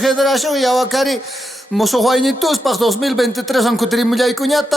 Generación Yawakari Mosohuaynitus pas 2023 ang kutrimulay kunyata.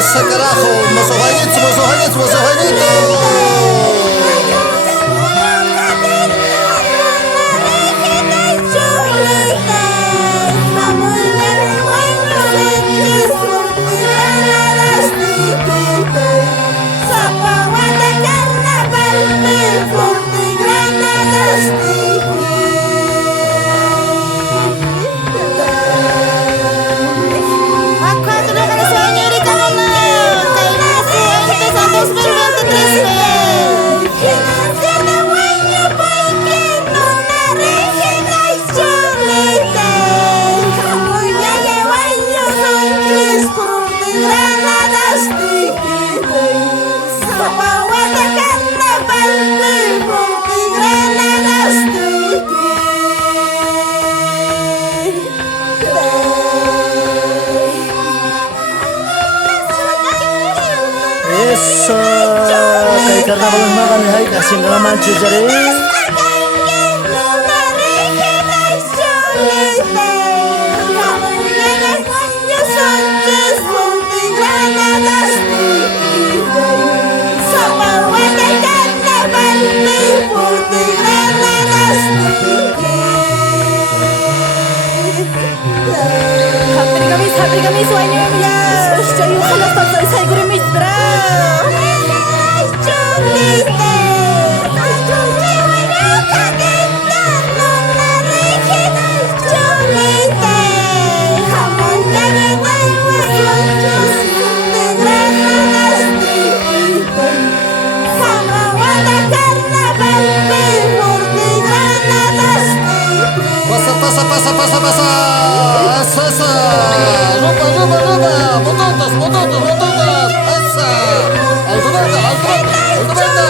Ese carajo, mozojanito. Eso, kay karnaval ng mga nihay kasi naman chujari. Happy kami sueño ya. Saya kalah tak saya guru mitra. Pasa. Esa. Roba. Mototos. Esa. Al frente. Pasa.